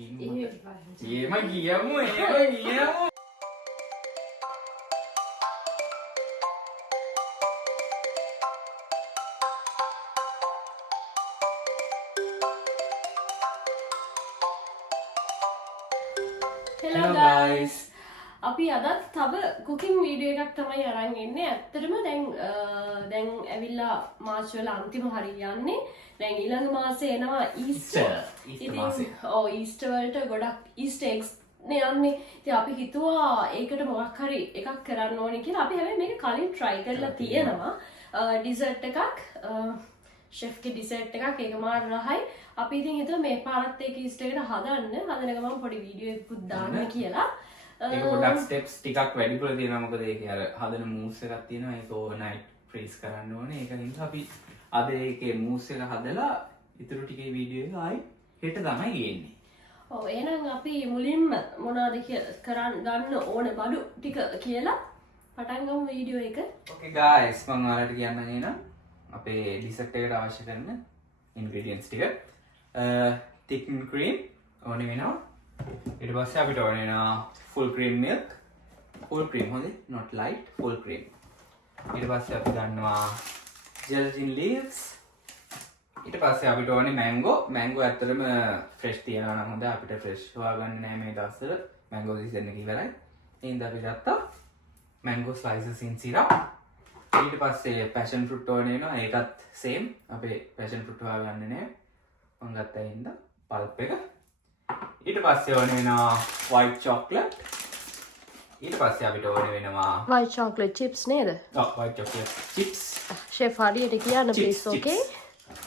ඒම කියමු Hello guys. අපි අදත් තව කුකින් වීඩියෝ එකක් තමයි අරන් එන්නේ. ඇත්තටම දැන් ඇවිල්ලා මාර්ච් වල අන්තිම හරිය යන්නේ. දැන් ඊළඟ මාසේ එනවා ඊස්ටර්. ඔව් ඊස්ටර් වලට ගොඩක් ඊස්ටර් එග්ස් නේ යන්නේ. ඉතින් අපි හිතුවා ඒකට මොකක් හරි එකක් කරන්න ඕනේ කියලා. අපි හැබැයි මේක කලින් try කරලා තියෙනවා. ඩිසර්ට් එකක් ෂෙෆ් ගේ ඩිසර්ට් එකක් ඒක මාර රහයි. අපි ඉතින් හිතුවා මේ පාරත් ඒක ඊස්ටර් එකට හදන ගමන් පොඩි වීඩියෝ එකකුත් දාන්න කියලා. ඒක පොඩක් ස්ටෙප්ස් ටිකක් වැඩිපුර තියෙනවා මොකද ඒක අර හදන මූව්ස් එකක් තියෙනවා ඒක ඕවර්නයිට් ෆ්‍රීස් කරන්න ඕනේ ඒක නිසා අපි අද ඒකේ මූව්ස් එක හදලා ඉතුරු ටිකේ වීඩියෝ එක ආයි හෙට තමයි ගේන්නේ. ඔව් එහෙනම් අපි මුලින්ම මොනවද කරන්න ගන්න ඕනේ බඩු ටික කියලා පටන් ගමු වීඩියෝ එක. Okay guys මම ඔයාලට කියන්න නේනම් අපේ ඩිසර්ට් එකට අවශ්‍ය කරන ingredients ටික thickened cream ඕනේ වෙනවා. ඊට පස්සේ අපිට ඕනේ වෙනවා full cream milk full cream හොඳේ not light full cream ඊට පස්සේ අපි ගන්නවා gelatin leaves ඊට පස්සේ අපිට ඕනේ mango ඇත්තටම fresh තියනවා නම් හොඳයි අපිට fresh හොයාගන්න නෑ මේ දවස්වල mango season එක ඉවරයි එහෙනම් අපි ගත්තා mango slices in syrup ඊට පස්සේ passion fruit ඕනේ වෙනවා ඒකත් same අපේ passion fruit හොයාගන්න නෑ මම ගත්තා එහෙනම් pulp එක ඊට පස්සේ ඕනේ වෙනවා white chocolate ඊට පස්සේ අපිට ඕනේ වෙනවා white chocolate chips නේද? ඔව් white chocolate chips chef හරියට කියන්න please okay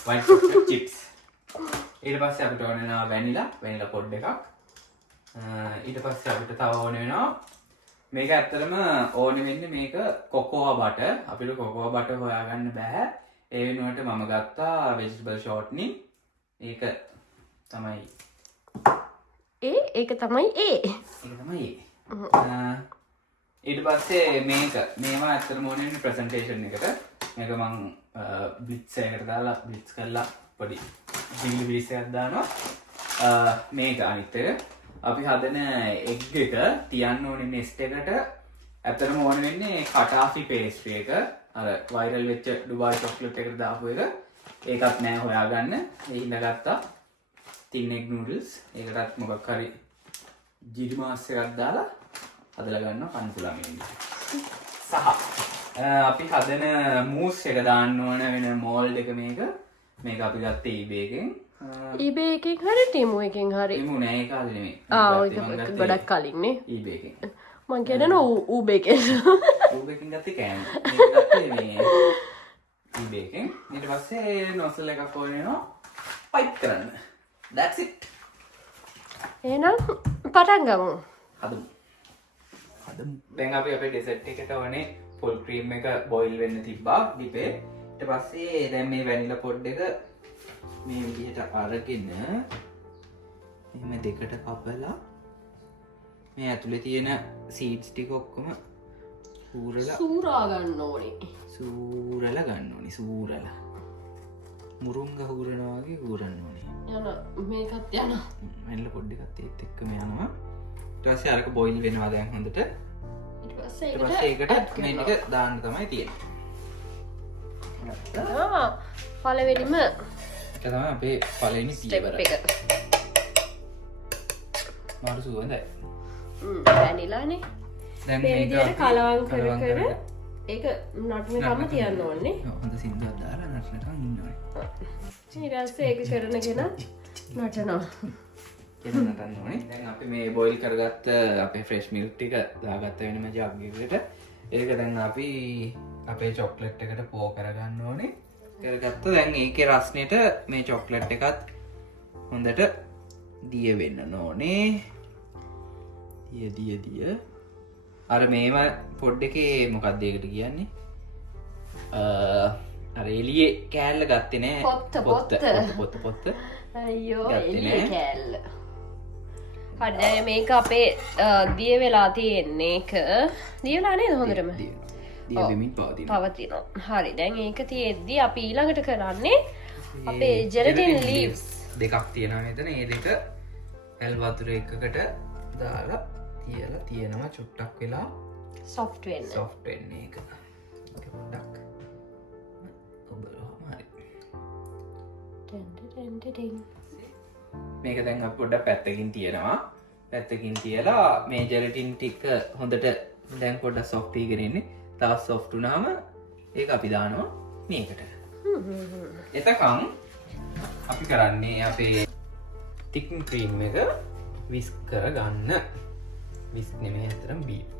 white chocolate chips ඊට පස්සේ අපිට ඕනේ වෙනවා vanilla පොඩ් එකක් ඊට පස්සේ අපිට තව ඕනේ වෙනවා මේක ඇත්තටම ඕනේ වෙන්නේ මේක cocoa butter අපිට cocoa butter හොයාගන්න බෑ ඒ වෙනුවට මම ගත්තා vegetable shortening ඒක තමයි ඒක තමයි ඊට පස්සේ මේවා ඇත්තටම ඕනේ වෙන්නේ ප්‍රසන්ටේෂන් එකට මේක මම බ්ලිට්ස් එකකට දාලා බ්ලිට්ස් කරලා පොඩි ජිංගල් බීස් එකක් දානවා මේක අනිත් එක අපි හදන එග් එක තියන්න ඕනේ නෙස්ට් එකට ඇත්තටම ඕනේ වෙන්නේ කටාෆි පේස්ට්‍රි එක අර වයිරල් වෙච්ච ඩුබායි චොක්ලට් එකට දාපු එක ඒකත් නෑ හොයාගන්න ඒ හින්දා ගත්තා tin egg noodles ඒකටත් මොකක් හරි ජීඩි මාස් එකක් දාලා හදලා ගන්නවා කන්සුලා මේක. සහ අපි හදන මූස් එක දාන්න ඕන වෙන මෝල්ඩ් එක මේක අපි ගත්තේ eBay එකෙන්. eBay එකෙන් හරි Temu එකෙන් හරි. Temu නෑ ඒක හරි නෙමෙයි. ඒක ගොඩක් කලින් නේ. eBay එකෙන්. මං කියනවා ඌබේ එකෙන්. ඌබේ එකෙන් ගත්තේ කෑම. මේක ගත්තේ මේ eBay එකෙන්. ඊට පස්සේ nozzle එකක් ඕන වෙනවා පයිප් කරන්න. That's it. එහෙනම් පටන් ගමු. හදමු. දැන් අපි අපේ ඩෙසර්ට් එකට වනේ ෆුල් ක්‍රීම් එක බොයිල් වෙන්න තිබ්බා ඩිපේ. ඊට පස්සේ දැන් මේ වැනිලා පොඩ් එක මේ විදිහට අරගෙන එහෙම දෙකට කපලා මේ ඇතුලේ තියෙන සීඩ්ස් ටික ඔක්කොම සූරා ගන්න ඕනේ. සූරලා. මුරුංග හූරනවා වගේ හූරන්න ඕනේ. මේකත් යනවා. වැනිලා පොඩ් එකත් ඒත් එක්කම යනවා. ඊට පස්සේ අරක බොයිල් වෙනවා දැන් හොඳට. ඊට පස්සේ ඒකට මේ ටික දාන්න තමයි තියෙන්නේ. පළවෙනිම ඒක තමයි අපේ පළවෙනි පියවර. මාරු සුවඳයි. වැනිලානේ. දැන් මේ විදිහට කලවම් කර ඒක නටනකම තියන්න ඕනේ. හොඳ සින්දුවක් දාලා නටනකම් ඉන්න ඕනේ. ඊට පස්සේ ඒක කරනගෙන නටනවා. නටන්න ඕනේ. දැන් අපි මේ බොයිල් කරගත්ත අපේ ෆ්‍රෙෂ් මිල්ක් ටික දාගත්ත වෙනම ජග් එකකට. ඒක දැන් අපි අපේ චොක්ලට් එකට පෝ කරගන්න ඕනේ. කරගත්ත දැන් ඒකේ රස්නෙට මේ චොක්ලට් එකත් හොඳට දිය වෙන්න ඕනේ. දිය. අර මේම පොඩ් එකේ මොකක්ද ඒකට කියන්නේ? අර එළියේ කෑල්ල ගත්තේ නෑ. පොත්ත. අයියෝ එළියේ කෑල්ල. හරි මේක අපේ දිය වෙලා තියෙන්නේ එක. දිය වෙලා නේද හොඳටම? දිය වෙමින් පවතිනවා. හරි දැන් ඒක තියෙද්දි අපි ඊළඟට කරන්නේ අපේ ජෙලටින් ලීව්ස් දෙකක් තියෙනවා මෙතන. මේ දෙක ඇල් වතුර එකකට දාලා තියලා තියෙනවා චුට්ටක් වෙලා සොෆ්ට් වෙන්න. සොෆ්ට් වෙන්නේ එක. පොඩ්ඩක් ඔබලම හරි. මේක දැන් අපි පොඩ්ඩක් පැත්තකින් තියනවා. පැත්තකින් තියලා මේ ජෙලටින් ටික හොඳට දැන් පොඩ්ඩක් සොෆ්ට් වෙගෙන ඉන්නේ. තවත් සොෆ්ට් වුණාම ඒක අපි දානවා මේකට. එතකම් අපි කරන්නේ අපේ තික්න් ක්‍රීම් එක විස්ක් කරගන්න. විස්ක් නෙමෙයි අතරම බීට්.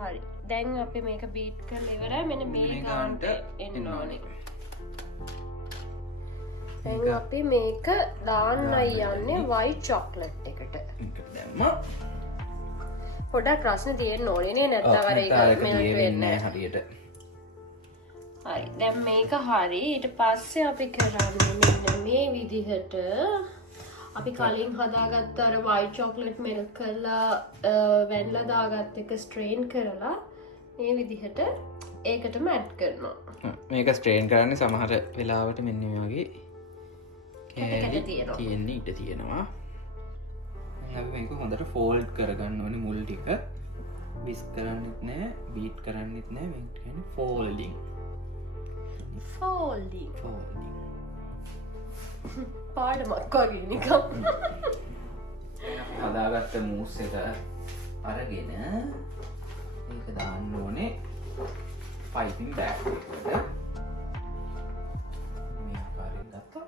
හරි. දැන් අපි මේක බීට් කරලා ඉවරයි. මෙන්න මේ ගානට එන්න ඕනේ. දැන් අපි මේක දාන්නයි යන්නේ white chocolate එකට. දැම්මා. පොඩක් රස්නේ තියෙන්න ඕනේ නේ නැත්නම් අර ඒක මෙල්ට් වෙන්නේ නැහැ හරියට. හරි. දැන් මේක හරි. ඊට පස්සේ අපි කරන්නේ මෙන්න මේ විදිහට අපි කලින් හදාගත්ත අර white chocolate melt කරලා වැනිලා දාගත්ත එක ස්ට්‍රේන් කරලා මේ විදිහට ඒකටම ඇඩ් කරනවා. මේක ස්ට්‍රේන් කරන්නේ සමහර වෙලාවට මෙන්න මේ වගේ කැට තියෙනවා. තියෙන්නේ ඉඩ තියෙනවා. අපි මේක හොඳට ෆෝල්ඩ් කරගන්න ඕනේ මුල් ටික. විස්ක් කරන්නෙත් නැහැ, බීට් කරන්නෙත් නැහැ. මේක කියන්නේ ෆෝල්ඩින්. ෆෝල්ඩින්. ෆෝල්ඩින්. පාඩමක් වගේ නිකම්. හදාගත්ත මූස් එක අරගෙන ඒක දාන්න ඕනේ පයිපින් බෑග් එකට. මේ ආකාරයෙන් ගත්තා.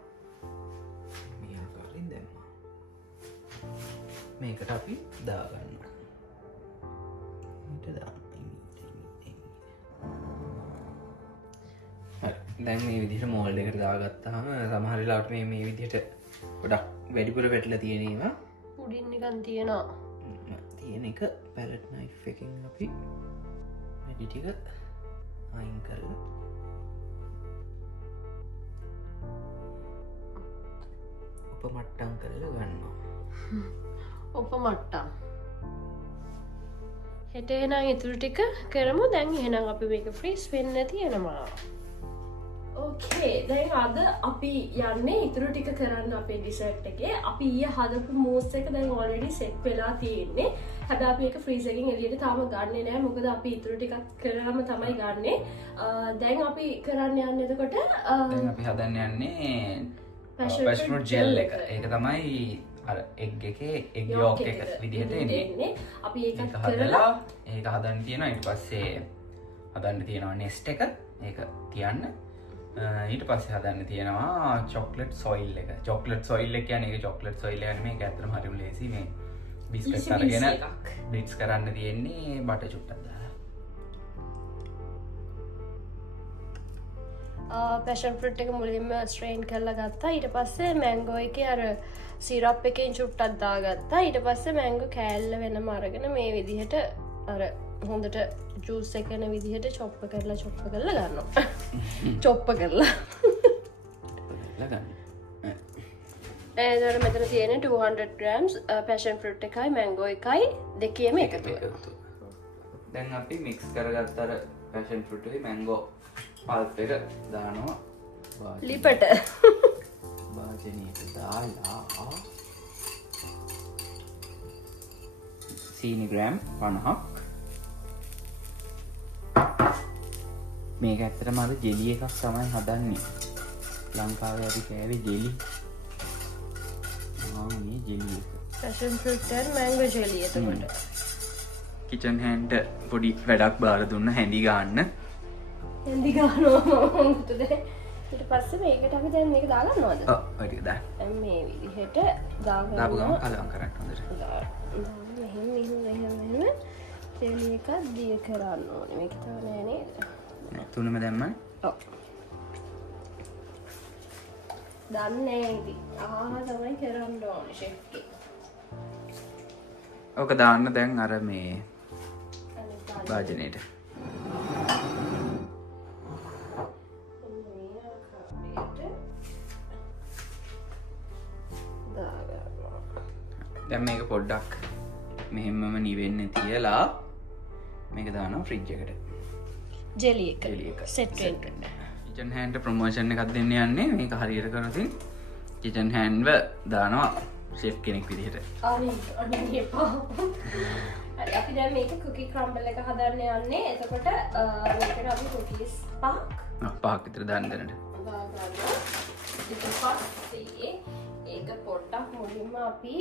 මේ ආකාරයෙන් දැම්මා. මේකට අපි දාගන්නවා. මේක දාන්න. හරි. දැන් මේ විදිහට මෝල්ඩ් එකට දාගත්තාම සමහර වෙලාවට මේ විදිහට ගොඩක් වැඩිපුර වැටලා තියෙන ඒවා උඩින් නිකන් තියෙනවා. තියෙන එක පැලට් නයිෆ් එකකින් අපි වැඩි ටික අයින් කරලා උපමට්ටම් කරලා ගන්නවා. උපමට්ටම්. හෙට එහෙනම් ඉතුරු ටික කරමු. දැන් එහෙනම් අපි මේක ෆ්‍රීස් වෙන්න තියෙනවා. ඕකේ. දැන් අද අපි යන්නේ ඉතුරු ටික කරන්න අපේ ඩිසර්ට් එකේ. අපි ඊයේ හදපු මූස් එක දැන් ඔල්රෙඩි සෙට් වෙලා තියෙන්නේ. හැබැයි අපි ඒක ෆ්‍රීස් එකෙන් එළියට තාම ගන්නෙ නෑ. මොකද අපි ඉතුරු ටිකක් කරාම තමයි ගන්නෙ. දැන් අපි කරන්න යන්නේ එතකොට දැන් අපි හදන්න යන්නේ passion fruit gel එක. ඒක තමයි අර එග් එකේ එග් යෝක් එක විදිහට එන්නේ. අපි ඒක හදලා ඒක හදන්න තියෙනවා. ඊට පස්සේ හදන්න තියෙනවා නෙස්ට් එක. ඒක තියන්න. ඊට පස්සේ හදන්න තියෙනවා චොක්ලට් සොයිල් එක. චොක්ලට් සොයිල් එක කියන්නේ ඒක චොක්ලට් සොයිල් එක නෙමෙයි. ඒක ඇත්තටම හරිම ලේසි. මේ බිස්කට් අරගෙන බ්ලිට්ස් කරන්න තියෙන්නේ බටර් චුට්ටක් දාලා. පැෂන් ෆෘට් එක මුලින්ම ස්ට්‍රේන් කරලා ගත්තා. ඊට පස්සේ මැංගෝ එකේ අර සිරප් එකෙන් චුට්ටක් දාගත්තා. ඊට පස්සේ මැංගෝ කෑල්ල වෙනම අරගෙන මේ විදිහට අර හොඳට ජූස් එක එන විදිහට චොප් කරලා ගන්නවා. චොප් කරලා ගන්න. එතකොට මෙතන තියෙන්නේ 200 grams passion fruit එකයි මැංගෝ එකයි දෙකේම එකතු. දැන් අපි මික්ස් කරගත්ත අර passion fruit එකේ මැංගෝ පල්ප් එක දානවා ලිපට. වාජනීයට දාලා සීනි ග්‍රෑම් 50ක්. මේක ඇත්තටම අර ජෙලි එකක් තමයි හදන්නේ. ලංකාවේ අපි කෑවේ ජෙලි. මේ ජෙලි එක. passion fruit and mango jelly එතකොට. කිචන් හෑන්ඩ් පොඩි වැඩක් බාර දුන්න හැඳි ගන්න. හැඳි ගන්නවා හොඳට. ඊට පස්සේ මේකට අපි දැන් මේක දාගන්නවද? ඔව් ඔය ටික දාන්න. දැන් මේ විදිහට දාගන්නවා. දාපු ගමන් කලවම් කරන්න හොඳට. මෙහෙම ජෙලි එකක් දිය කරන්න ඕනේ. මේක තව නෑ නේද? තුනම දැම්මයි. ඔව්. දන්නේ ඉතින්. තමයි කරන්න ඕනේ ෂෙෆ් එක. ඔක දාන්න දැන් අර මේ වාජනේට. දැන් මේක පොඩ්ඩක් මෙහෙමම නිවෙන්න තියලා මේක දානවා ෆ්‍රිජ් එකට. ජෙලි එක සෙට් වෙන්න. කිචන් හැන්ඩ් ප්‍රමෝෂන් එකක් දෙන්න යන්නේ මේක හරියට කරොතින් කිචන් හැන්ඩ්ව දානවා ෂෙෆ් කෙනෙක් විදිහට. අනේ එපා. හරි අපි දැන් මේක කුකි ක්‍රම්බල් එක හදන්න යන්නේ. එතකොට මේකට අපි කුකීස් පහක් විතර දාන්න දැනට. දාගන්න. ඊට පස්සේ ඒක පොඩ්ඩක් මුලින්ම අපි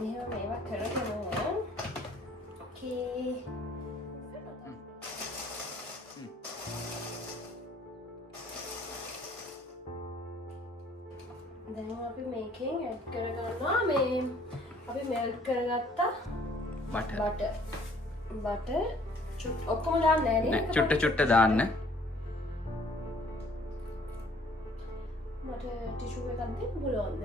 මෙහෙම මේවා කරගෙන ඕකේ. දැන් අපි මේකෙන් ඇඩ් කරගන්නවා මේ අපි මෙල්ට් කරගත්තා බටර් ඔක්කොම දාන්න නෑ නේ චුට්ට දාන්න. මට ටිෂු එකක් දෙන්න පුළුවන්ද?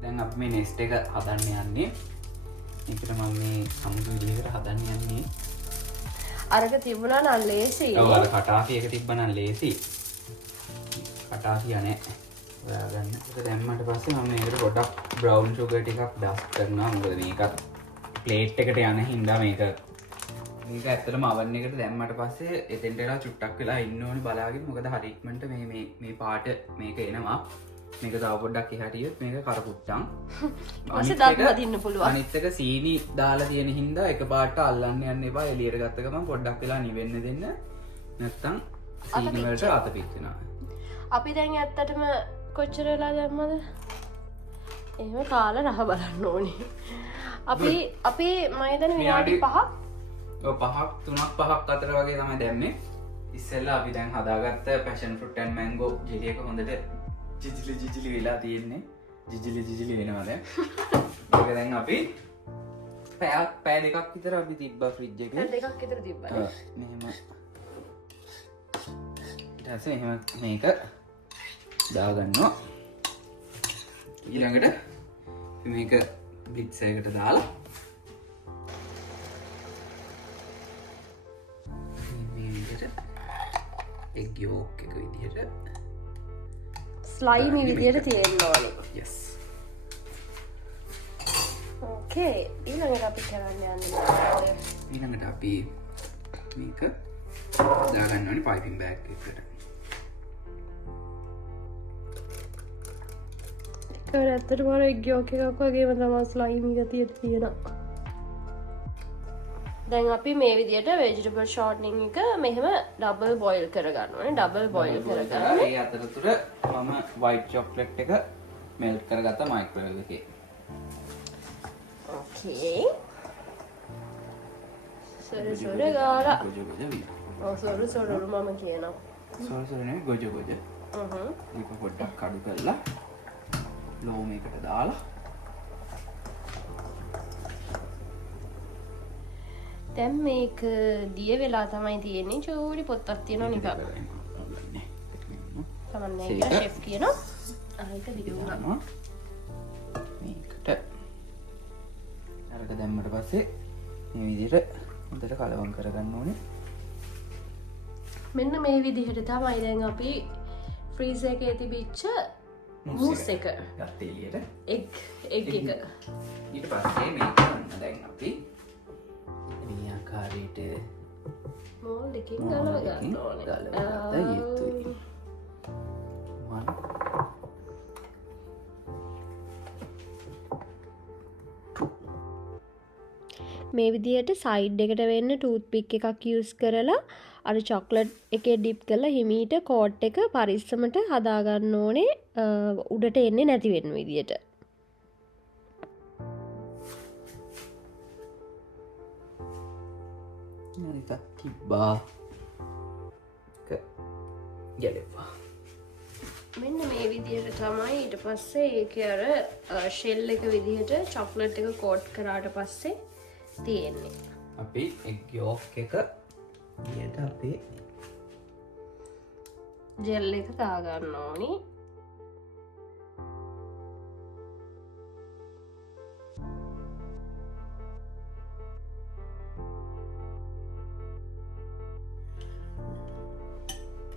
දැන් අපි මේ නෙස්ට් එක හදන්න යන්නේ. ඒකට මම මේ සමුදු විදිහකට හදන්න යන්නේ. අරක තිබුණා නම් ලේසි. ඔව් අර කටාෆි එක තිබ්බනම් ලේසි. කටාෆිය නෑ. හොයාගන්න. ඒක දැම්මට පස්සේ මම මේකට පොඩ්ඩක් බ්‍රවුන් ෂුගර් ටිකක් ඩස්ට් කරනවා. මොකද මේක ප්ලේට් එකට යන හින්දා මේක ඇත්තටම oven එකට දැම්මට පස්සේ එතෙන්ට එලා චුට්ටක් වෙලා ඉන්න ඕනේ බලාගෙන. මොකද හරි ඉක්මනට මේ පාට මේක එනවා. මේක තව පොඩ්ඩක් එහාට ගියොත් මේක කරපුට්ටම්. ඊපස්සේ දත් වදින්න පුළුවන්. අනිත් එක සීනි දාලා තියෙන හින්දා එකපාරට අල්ලන්න යන්න එපා. එළියට ගත්ත ගමන් පොඩ්ඩක් වෙලා නිවෙන්න දෙන්න. නැත්තම් සීනි වලට අත පිච්චෙනවා. අපි දැන් ඇත්තටම කොච්චර වෙලා දැම්මද? එහෙම කාලා රහ බලන්න ඕනේ. අපි මම හිතන්නේ විනාඩි 5ක්. ඔව් 3-5ක් අතර වගේ තමයි දැම්මේ. ඉස්සෙල්ලා අපි දැන් හදාගත්ත passion fruit and mango jelly එක හොඳට ජිජිලි වෙලා තියෙන්නේ. ජිජිලි වෙනවා දැන්. ඒක දැන් අපි පැය දෙකක් විතර අපි තිබ්බා ෆ්‍රිජ් එකේ. පැය දෙකක් විතර තිබ්බා. මෙහෙම. ඊට පස්සේ එහෙම මේක දාගන්නවා. ඊළඟට මේක බ්ලිට්සර් එකට දාලා මේ විදිහට එග් යෝක් එක විදිහට ස්ලයිමි විදියට තියෙන්න ඕනේ. yes ඕකේ ඊළඟට අපි කරන්න යන්නේ මොකද? ඊළඟට අපි මේක දාගන්න ඕනේ පයිපින් බෑග් එකකට. ඒක ඇත්තටම අර එග් යෝක් එකක් වගේම තමයි ස්ලයිමි ගතිය තියෙනවා. දැන් අපි මේ විදියට vegetable shortening එක මෙහෙම ඩබල් බොයිල් කරගන්න ඕනේ. ඩබල් බොයිල් කරගන්න. ඒ අතරතුර මම white chocolate එක melt කරගත්තා microwave එකේ. ඕකේ. සොර ගාලා. ඔව් සොර මම කියනවා. සොර නේ ගොජ. මේක පොඩ්ඩක් කඩු කරලා ලෝම එකට දාලා දැන් මේක දිය වෙලා තමයි තියෙන්නේ. චූටි පොත්තක් තියෙනවා නිකන්. තමන්නේ කියලා ෂෙෆ් කියනවා. ආයක දිගුණා. මේකට අරක දැම්මට පස්සේ මේ විදිහට හොඳට කලවම් කරගන්න ඕනේ. මෙන්න මේ විදිහට තමයි දැන් අපි ෆ්‍රීසර් එකේ තිබිච්ච මූස් එක ගත්තේ එළියට. එග් එක. ඊට පස්සේ මේක දැන් අපි ආකාරයට මෝල්ඩ් එකකින් ගලව ගන්න ඕනේ. ගලවගත්ත යුතුයි. මේ විදිහට සයිඩ් එකට වෙන්න ටූත් පික් එකක් යූස් කරලා අර චොක්ලට් එකේ ඩිප් කරලා හිමීට කෝට් එක පරිස්සමට හදාගන්න ඕනේ උඩට එන්නේ නැති වෙන විදිහට. එකක් තිබ්බා ගැලෙවා. මෙන්න මේ විදිහට තමයි ඊට පස්සේ ඒක අර ෂෙල් එක විදිහට චොක්ලට් එක කෝට් කරාට පස්සේ තියෙන්නේ. අපි එග් යෝක් එක විදිහට අපේ ජෙල් එක දාගන්න ඕනි.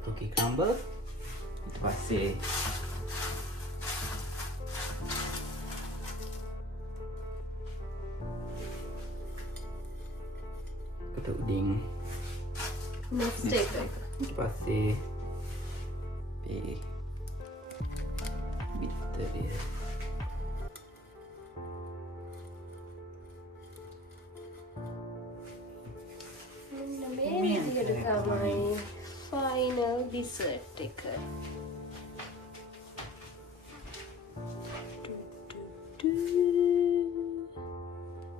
cookie crumble ඊට පස්සේ එතකොට උඩින් නෙස්ට් එක ඊට පස්සේ මේ බිත්තරේ මේ විදිහට තමයි ෆයිනල් ඩිසර්ට් එක.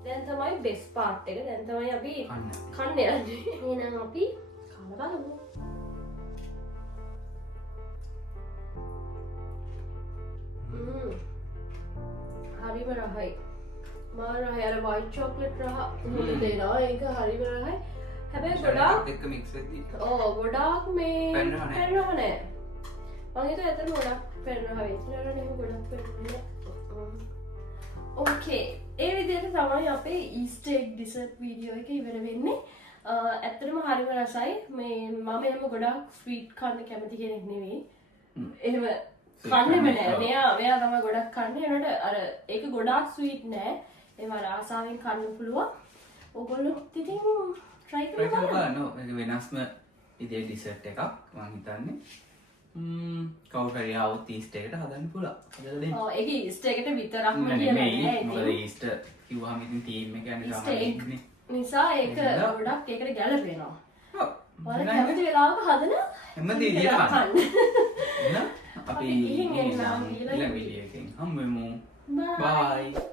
දැන් තමයි බෙස්ට් පාර්ට් එක. දැන් තමයි අපි කන්න යන්නේ. එහෙනම් අපි කාලා බලමු. හරිම රහයි. මාර රහයි. අර white chocolate රහ උඩ දෙනවා. ඒක හරිම රහයි. හැබැයි ගොඩාක් එක මික්ස් වෙද්දී ගොඩාක් මේ පැන්නව නෑ. පැන්නව නෑ. මම හිතුවා ඇත්තටම ගොඩක් පැන්නව වෙයි. නේද ගොඩක් පැන්නව. ඕකේ. ඒ විදිහට තමයි අපේ ඊස්ටර් එග් ඩිසර්ට් වීඩියෝ එක ඉවර වෙන්නේ. ඇත්තටම හරිම රසයි. මේ මම එහෙම ගොඩක් ස්වීට් කන්න කැමති කෙනෙක් නෙවෙයි. එහෙම කන්නෙම නෑ. මෙයා තමයි ගොඩක් කන්නේ. ඒනට අර ඒක ගොඩාක් ස්වීට් නෑ. ඒව අර ආසාවෙන් කන්න පුළුවන්. ඕගොල්ලෝ ඉතින් try කරලා බලන්න. ඒක වෙනස්ම ඉතින් ඩිසර්ට් එකක් මම හිතන්නේ. කවුරු හරි ආවොත් ඊස්ටර් එකට හදන්න පුළුවන්. හදලා දෙන්න. ඔව් ඒක ඊස්ටර් එකට විතරක්ම නෙමෙයි. කියලා නෑ. මොකද ඊස්ටර් කිව්වහම ඉතින් තීම් එක යන්නේ ඊස්ටර් එග් තමයි. නිසා ඒක ගොඩක් ඒකට ගැලපෙනවා. ඔව්. ඔයාලා කැමති වෙලාවක හදන හැම දෙයකට කන්න. අපි අපි ගිහින් එන්නම් ඊළඟ වීඩියෝ එකෙන් හම්බෙමු. Bye. බයි.